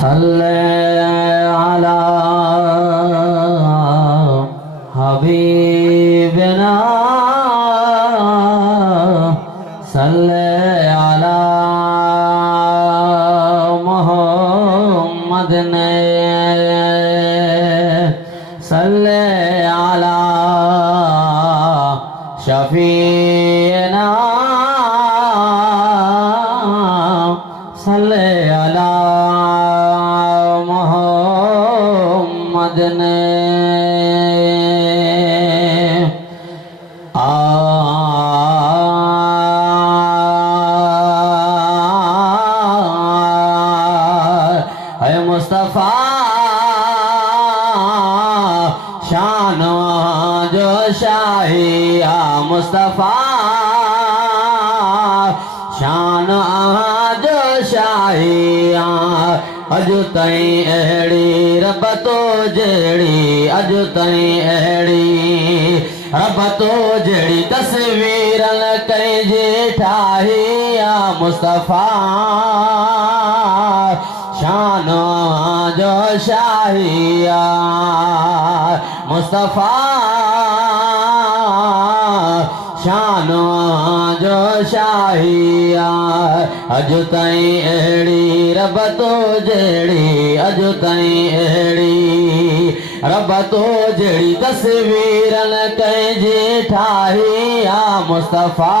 सल्ले अला हबीबना सल्ले अला मोहम्मद ने सल्ले अला शफीना सल्ले अला मोहम्मद ने मुस्तफा शान जो शाहिया मुस्तफा शान जो शाहिया अजु ताईं अहिड़ी रब तो जहिड़ी अजु ताईं अहिड़ी रब तो जहिड़ी तस्वीर कंहिंजी ठाहिया मुस्तफा शान जो शाहिया मुस्तफा शान जो शाहिया अजु ताईं अहिड़ी रब तो जहिड़ी अजु ताईं अहिड़ी रब तो जहिड़ी तस्वीर कंहिंजी ठाहिया मुस्तफा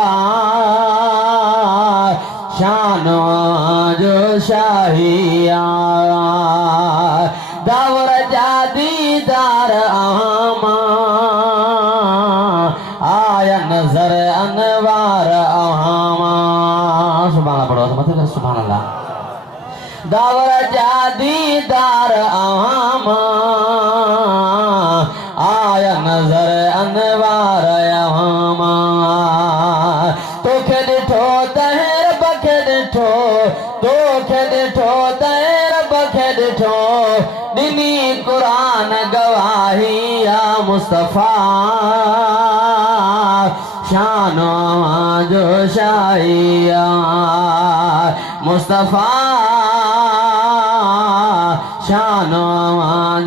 शान जो शाहिया दावर जा दीदार आमा आया नजर अनवार आमा सुभान पढ़ो मतलब सुभान अल्लाह दावर जा दीदार आमा आया नजर अनवार आमा तोखे ॾिठो तहर बखे ॾिठो तोखे ॾिठो तहर बखे ॾिठो ॾिनी क़ुरान गवाही या मुस्तफा शान जो शाहिया मुस्तफा शान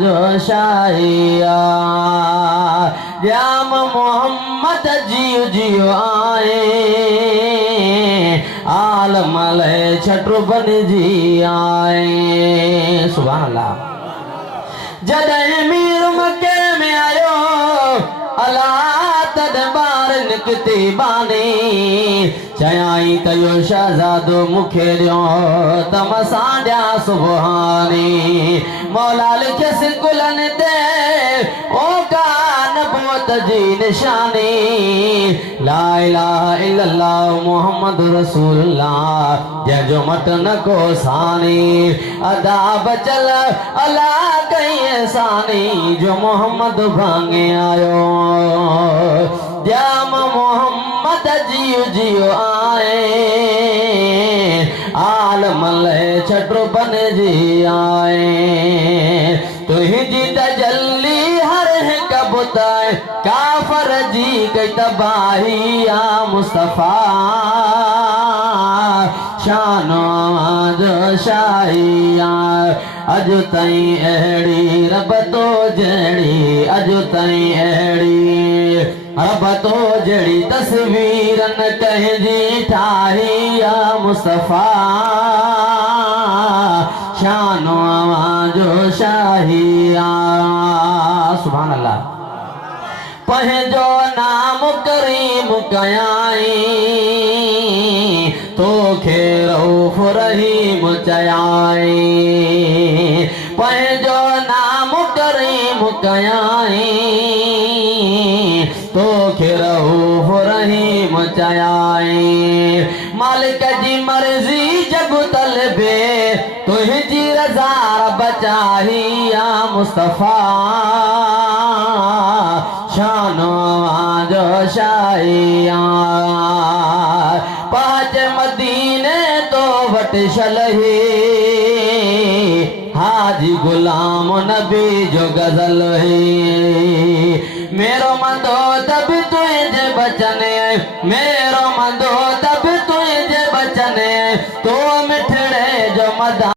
जो शाहिया जाम मोहम्मद जियो जियो आए आलम ले छटु बन जी आए सुभान अल्लाह जॾहिं मीर मके में आयो अल्लाह तदबार निकती बानी चयाई त यो शहजादो मूंखे ॾियो त मसां ॾियां सुभानी मौला लिखियसि गुलनि ते ओ कान नबूवत जी निशानी ला इलाहा इल्लल्लाह मुहम्मद रसूलुल्लाह जंहिंजो मट न को सानी अदा बचल अल्लाह कई एहसानी जो मोहम्मद भांगे आयो जाम मोहम्मद जियो जियो आए आलम ले छटो बन जी आए तुहिंजी तजल्ली हर हिक बुताए काफर जी कई तबाही या मुस्तफा शान जो शाहिया अजु ताईं अहिड़ी रब तो जहिड़ी अजु ताईं अहिड़ी रब तो जहिड़ी तस्वीरनि कंहिंजी ठाही या मुस्तफा शान जो शाहिया सुभान अल्लाह पंहिंजो नाम करीम कयाई तोखे रऊफ़ रहीम चयाई पंहिंजो नाम करीम कयाई तोखे रऊफ़ रहीम चयाई मालिक जी मर्ज़ी जग तलबे तुहिंजी रज़ा बचाही या मुस्तफा शान जो शाहिया पाँच मदीने तो वट शलही हाजी गुलाम नबी जो गजल है मेरो मंदो तब तुझे बचने मेरो मंदो तब तुझे बचने तो मिठड़े जो मदा